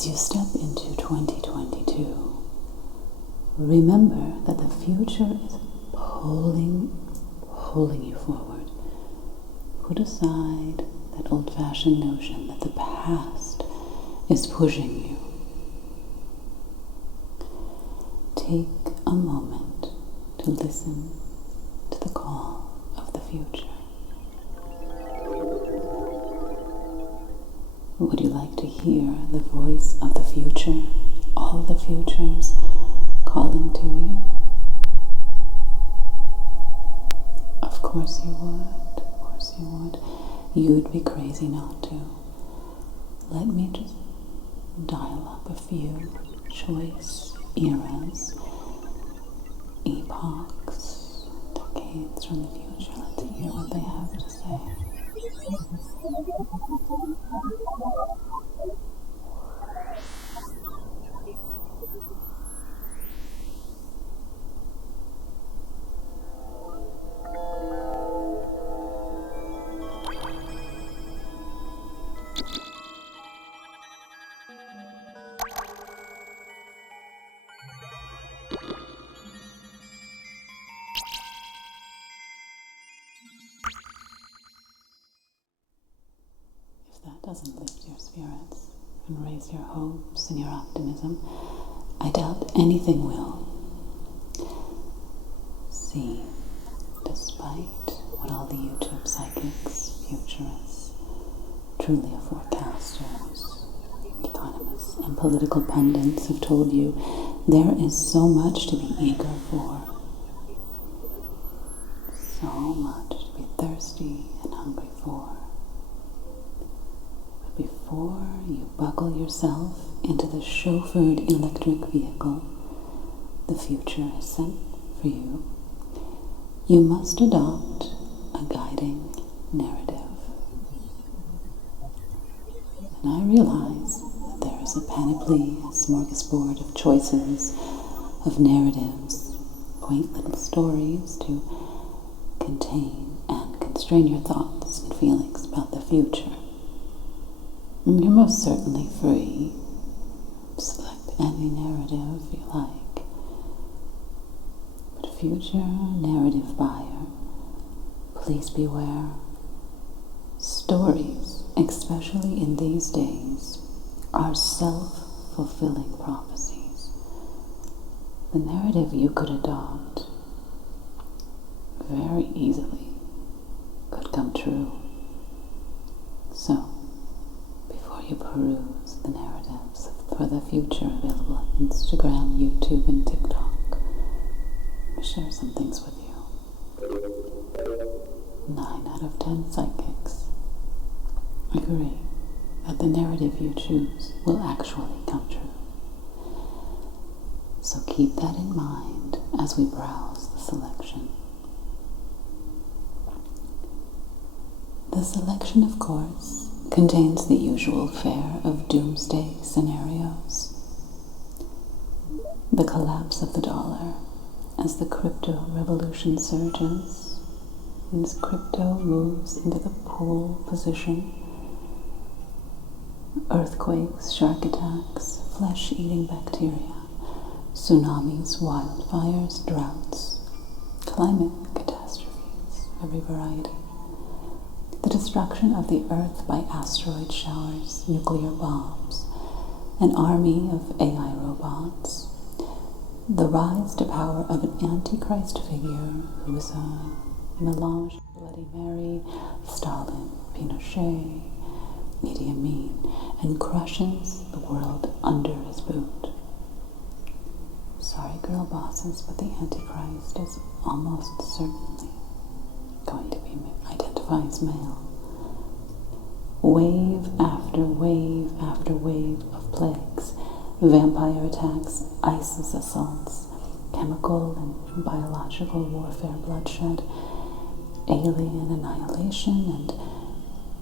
As you step into 2022, remember that the future is pulling you forward. Put aside that old-fashioned notion that the past is pushing you. Take a moment to listen to the call of the future. Would you like to hear the voice of the future, all the futures, calling to you? Of course you would. Of course you would. You'd be crazy not to. Let me just dial up a few choice eras, epochs, decades from the future. Let's hear what they have to say. If that doesn't lift your spirits and raise your hopes and your optimism, I doubt anything will. See, despite what all the YouTube psychics, futurists, truly forecasters, economists, and political pundits have told you, there is so much to be eager for. So much to be thirsty and hungry for. But before you buckle yourself into the chauffeured electric vehicle the future has sent for you, you must adopt a guiding narrative. And I realize that there is a panoply, a smorgasbord of choices, of narratives, quaint little stories to contain and constrain your thoughts and feelings about the future. And you're most certainly free to select any narrative you like. But future narrative buyer, please beware. Stories, especially in these days, are self-fulfilling prophecies. The narrative you could adopt very easily could come true. So, before you peruse the narratives for the future available on Instagram, YouTube, and TikTok, let me share some things with you. 9 out of 10 psychics agree that the narrative you choose will actually come true. So keep that in mind as we browse the selection. The selection, of course, contains the usual fare of doomsday scenarios. The collapse of the dollar as the crypto revolution surges, and as crypto moves into the pool position. Earthquakes, shark attacks, flesh-eating bacteria, tsunamis, wildfires, droughts, climate catastrophes, every variety. The destruction of the earth by asteroid showers, nuclear bombs, an army of AI robots, the rise to power of an antichrist figure who is a melange of Bloody Mary, Stalin, Pinochet, Idi Amin, and crushes the world under his boot. Sorry, girl bosses, but the Antichrist is almost certainly going to be identified as male. Wave after wave after wave of plagues, vampire attacks, ISIS assaults, chemical and biological warfare, bloodshed, alien annihilation, and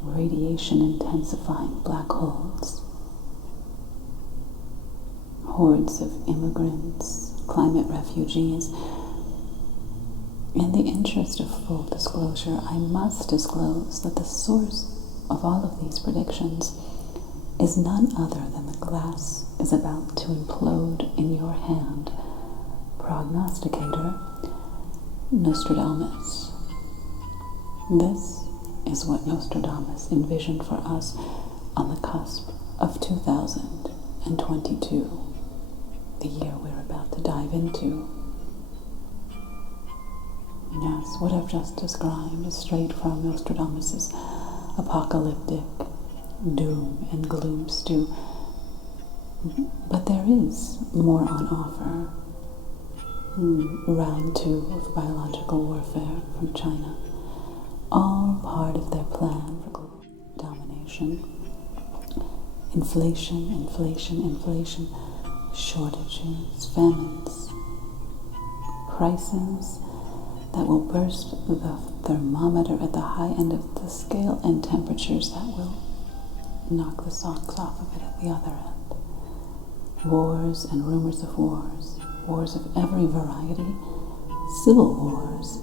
radiation intensifying black holes, hordes of immigrants, climate refugees. In the interest of full disclosure, I must disclose that the source of all of these predictions is none other than the glass is about to implode in your hand. Prognosticator, Nostradamus. This is what Nostradamus envisioned for us on the cusp of 2022, the year we're about to dive into. Yes, what I've just described is straight from Nostradamus' apocalyptic doom and gloom stew. But there is more on offer. Round 2 of biological warfare from China. All part of their plan for global domination. Inflation, shortages, famines, prices that will burst the thermometer at the high end of the scale, and temperatures that will knock the socks off of it at the other end. Wars and rumors of wars, wars of every variety, civil wars,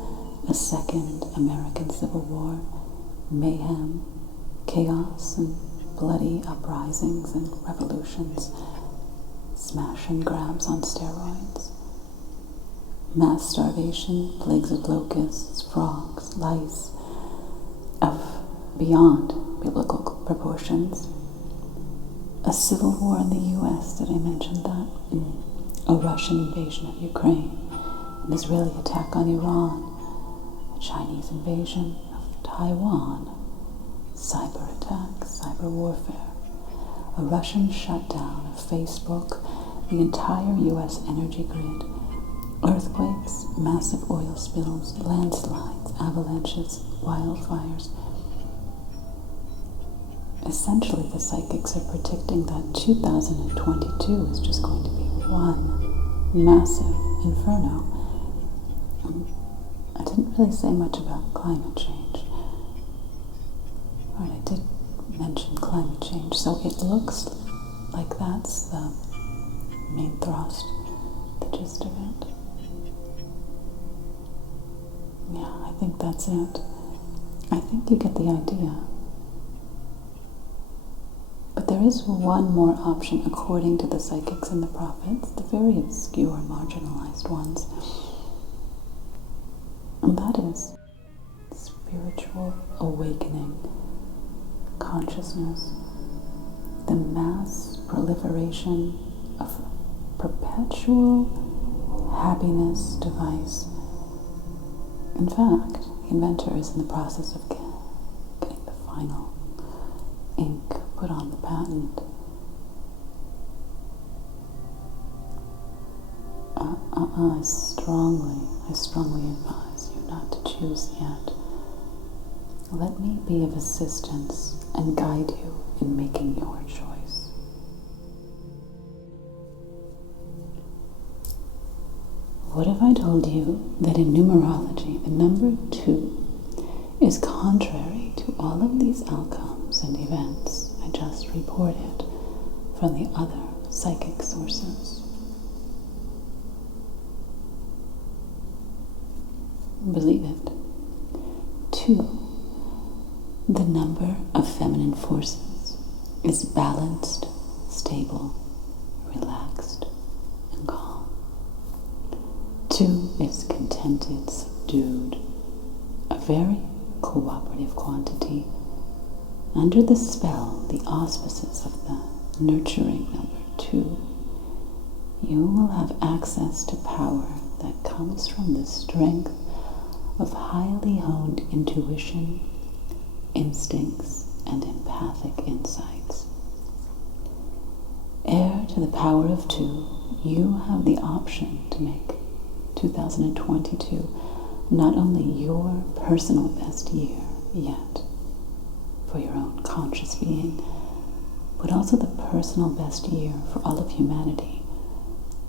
a second American Civil War, mayhem, chaos, and bloody uprisings and revolutions, smash and grabs on steroids, mass starvation, plagues of locusts, frogs, lice, of beyond biblical proportions, a civil war in the U.S., did I mention that? A Russian invasion of Ukraine, an Israeli attack on Iran, a Chinese invasion of Taiwan, cyber attacks, cyber warfare, a Russian shutdown of Facebook, the entire U.S. energy grid, earthquakes, massive oil spills, landslides, avalanches, wildfires. Essentially, the psychics are predicting that 2022 is just going to be one massive inferno. I didn't really say much about climate change. Right, I did mention climate change, so it looks like that's the main thrust, the gist of it. Yeah, I think that's it. I think you get the idea. But there is one more option according to the psychics and the prophets, the very obscure, marginalized ones. And that is spiritual awakening, consciousness, the mass proliferation of perpetual happiness device. In fact, the inventor is in the process of getting the final ink put on the patent. I strongly advise you not to choose yet. Let me be of assistance and guide you in making your choice. What if I told you that in numerology, the number 2 is contrary to all of these outcomes and events I just reported from the other psychic sources? Believe it. 2, the number of feminine forces, is balanced, stable, relaxed, and calm. 2 is contented, subdued, a very cooperative quantity, under the spell, the auspices of the nurturing number 2. You will have access to power that comes from the strength of highly honed intuition, instincts, and empathic insights. Heir to the power of 2, you have the option to make 2022 not only your personal best year yet for your own conscious being, but also the personal best year for all of humanity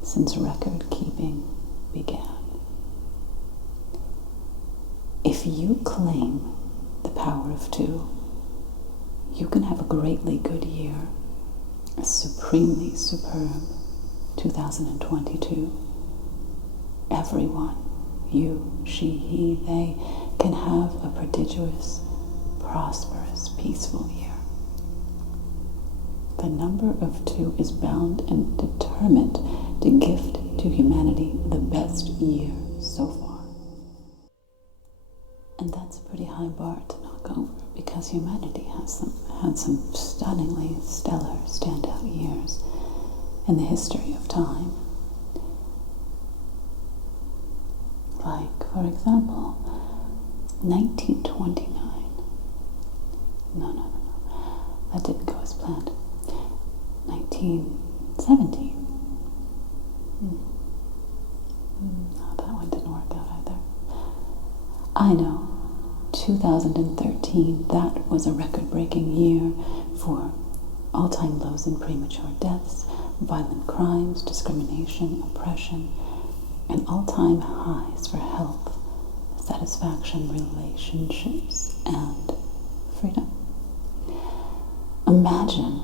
since record keeping began. If you claim the power of 2, you can have a greatly good year, a supremely superb 2022. Everyone, you, she, he, they, can have a prodigious, prosperous, peaceful year. The number of 2 is bound and determined to gift to humanity the best year so far. And that's a pretty high bar to knock over, because humanity has had some stunningly stellar standout years in the history of time. Like, for example, 1929. No. That didn't go as planned. 1917. No, that one didn't work out either. I know. 2013, that was a record-breaking year for all-time lows in premature deaths, violent crimes, discrimination, oppression, and all-time highs for health, satisfaction, relationships, and freedom. Imagine,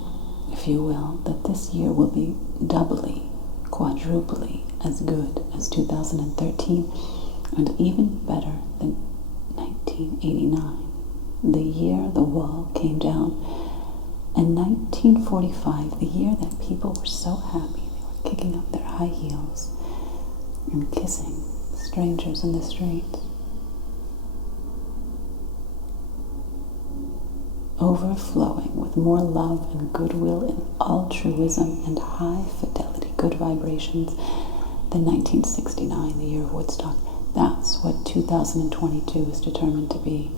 if you will, that this year will be doubly, quadruply as good as 2013, and even better than 1989, the year the wall came down, and 1945, the year that people were so happy they were kicking up their high heels and kissing strangers in the street. Overflowing with more love and goodwill and altruism and high fidelity, good vibrations than 1969, the year of Woodstock. That's what 2022 is determined to be.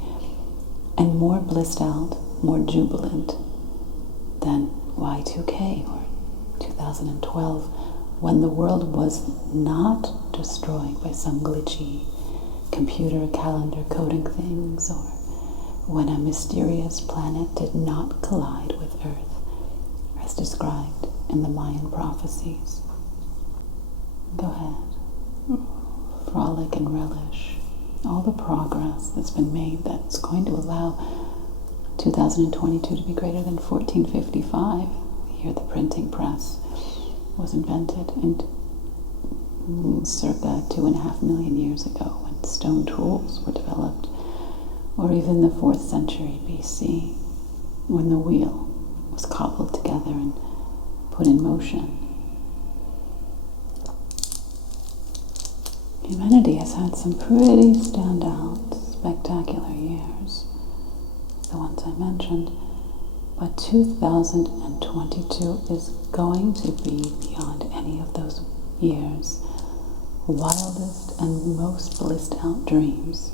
And more blissed out, more jubilant than Y2K or 2012, when the world was not destroyed by some glitchy computer calendar coding things, or when a mysterious planet did not collide with Earth, as described in the Mayan prophecies. Go ahead. Frolic and relish all the progress that's been made that's going to allow 2022 to be greater than 1455, the year the printing press was invented, and circa 2.5 million years ago when stone tools were developed, or even the 4th century BC, when the wheel was cobbled together and put in motion. Humanity has had some pretty standout, spectacular years, the ones I mentioned, but 2022 is going to be beyond any of those years' wildest and most blissed out dreams.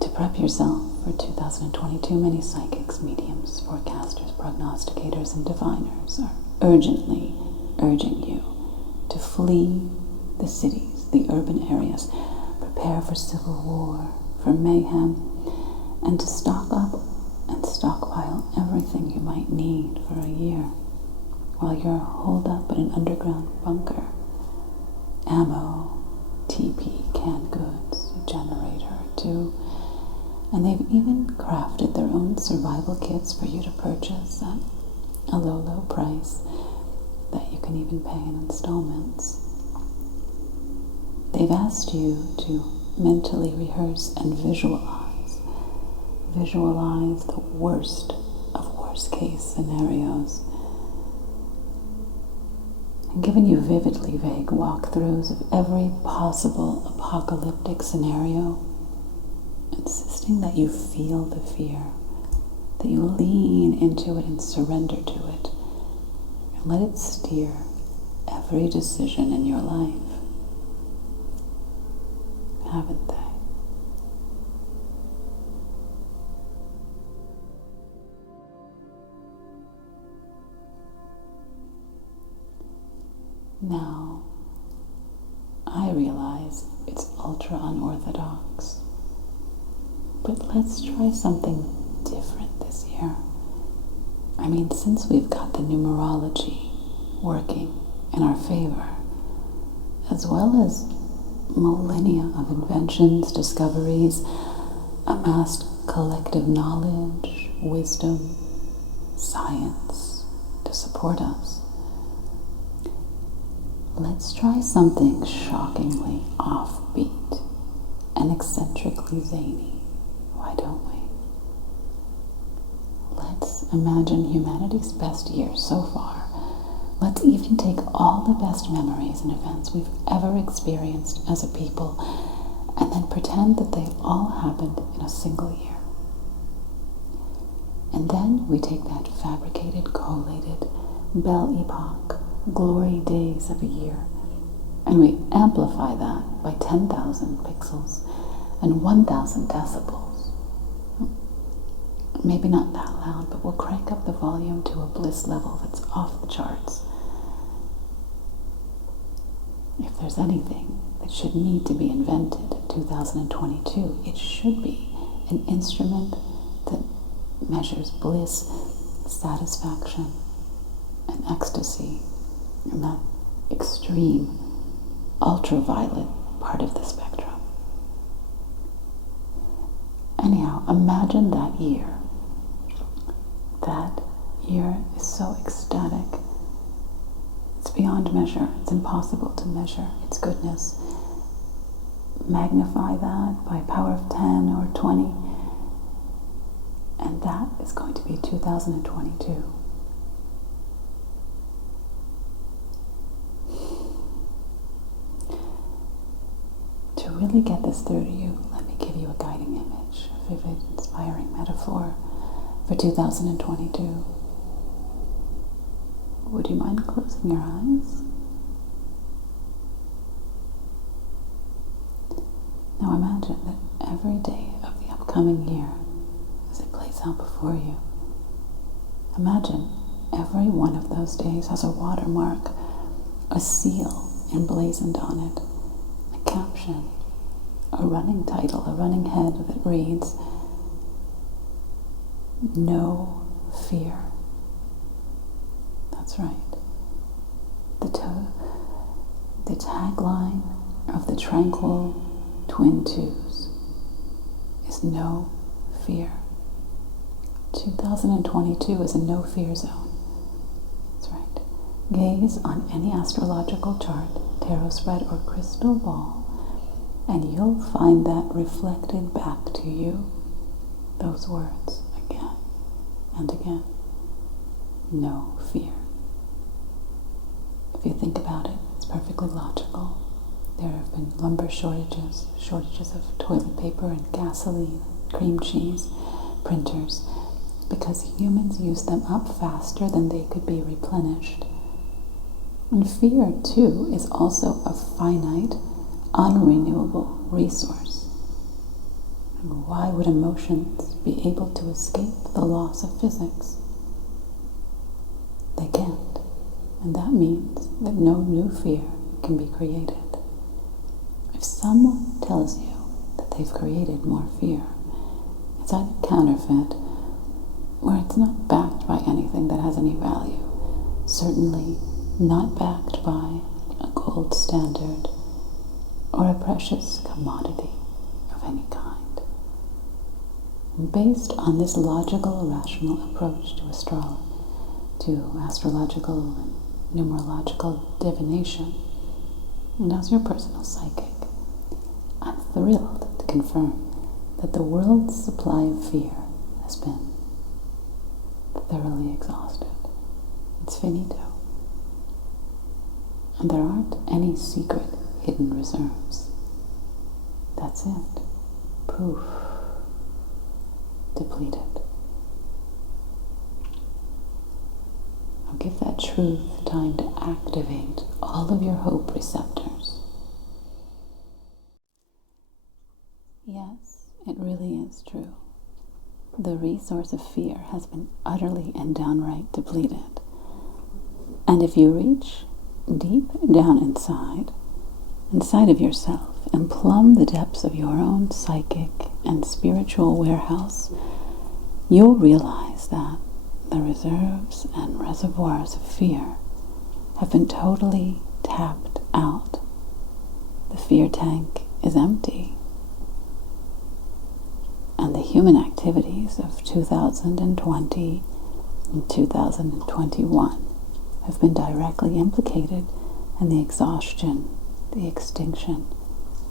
To prep yourself for 2022, many psychics, mediums, forecasters, prognosticators, and diviners are urgently urging you to flee the cities, the urban areas, prepare for civil war, for mayhem, and to stock up and stockpile everything you might need for a year while you're holed up in an underground bunker. Ammo, TP, canned goods, a generator or two, and they've even crafted their own survival kits for you to purchase at a low price that you can even pay in installments. They've asked you to mentally rehearse and visualize the worst of worst case scenarios, and given you vividly vague walkthroughs of every possible apocalyptic scenario, insisting that you feel the fear, that you lean into it and surrender to it, and let it steer every decision in your life. Haven't they? Now, I realize it's ultra unorthodox, but let's try something different this year. I mean, since we've got the numerology working in our favor, as well as millennia of inventions, discoveries, amassed collective knowledge, wisdom, science to support us, let's try something shockingly offbeat and eccentrically zany. Why don't we? Let's imagine humanity's best year so far. Let's even take all the best memories and events we've ever experienced as a people, and then pretend that they all happened in a single year. And then we take that fabricated, collated, belle epoque, glory days of a year, and we amplify that by 10,000 pixels and 1,000 decibels. Maybe not that loud, but we'll crank up the volume to a bliss level that's off the charts. If there's anything that should need to be invented in 2022, it should be an instrument that measures bliss, satisfaction, and ecstasy in that extreme, ultraviolet part of the spectrum. Anyhow, imagine that year. That year is so ecstatic. It's beyond measure. It's impossible to measure its goodness. Magnify that by power of 10 or 20, and that is going to be 2022. To really get this through to you, let me give you a guiding image, a vivid, inspiring metaphor for 2022. Would you mind closing your eyes? Now imagine that every day of the upcoming year, as it plays out before you, imagine every one of those days has a watermark, a seal emblazoned on it, a caption, a running title, a running head that reads, "No fear." That's right. The tagline of the tranquil twin twos is no fear. 2022 is a no fear zone. That's right. Gaze on any astrological chart, tarot spread, or crystal ball, and you'll find that reflected back to you, those words again and again. No fear. If you think about it, it's perfectly logical. There have been lumber shortages of toilet paper and gasoline, cream cheese, printers, because humans use them up faster than they could be replenished. And fear, too, is also a finite, unrenewable resource. And why would emotions be able to escape the laws of physics? They can't. And that means that no new fear can be created. If someone tells you that they've created more fear, it's either counterfeit or it's not backed by anything that has any value. Certainly not backed by a gold standard or a precious commodity of any kind. And based on this logical, rational approach to astrological and numerological divination, and as your personal psychic, I'm thrilled to confirm that the world's supply of fear has been thoroughly exhausted. It's finito. And there aren't any secret hidden reserves. That's it. Poof. Depleted. Now give that truth time to activate all of your hope receptors. Yes, it really is true. The resource of fear has been utterly and downright depleted. And if you reach deep down inside of yourself, and plumb the depths of your own psychic and spiritual warehouse, you'll realize that the reserves and reservoirs of fear have been totally tapped out. The fear tank is empty. And the human activities of 2020 and 2021 have been directly implicated in the exhaustion, the extinction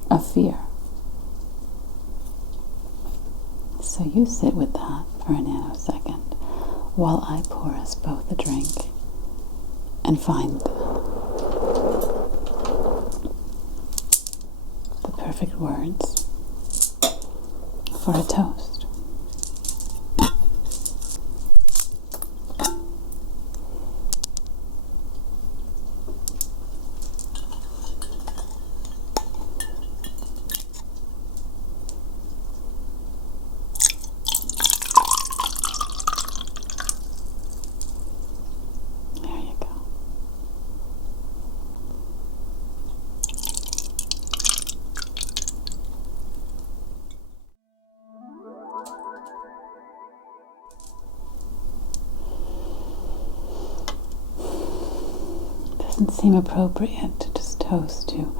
of fear. So you sit with that for a nanosecond. while I pour us both a drink and find the perfect words for a toast. Doesn't seem appropriate to just toast to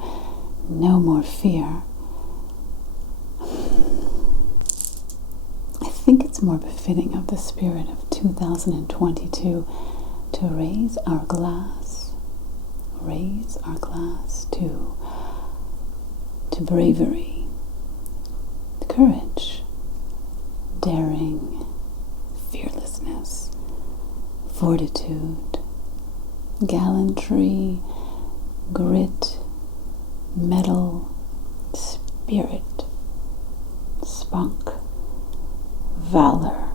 no more fear. I think it's more befitting of the spirit of 2022 to raise our glass to bravery, courage, daring, fearlessness, fortitude, gallantry, grit, mettle, spirit, spunk, valor,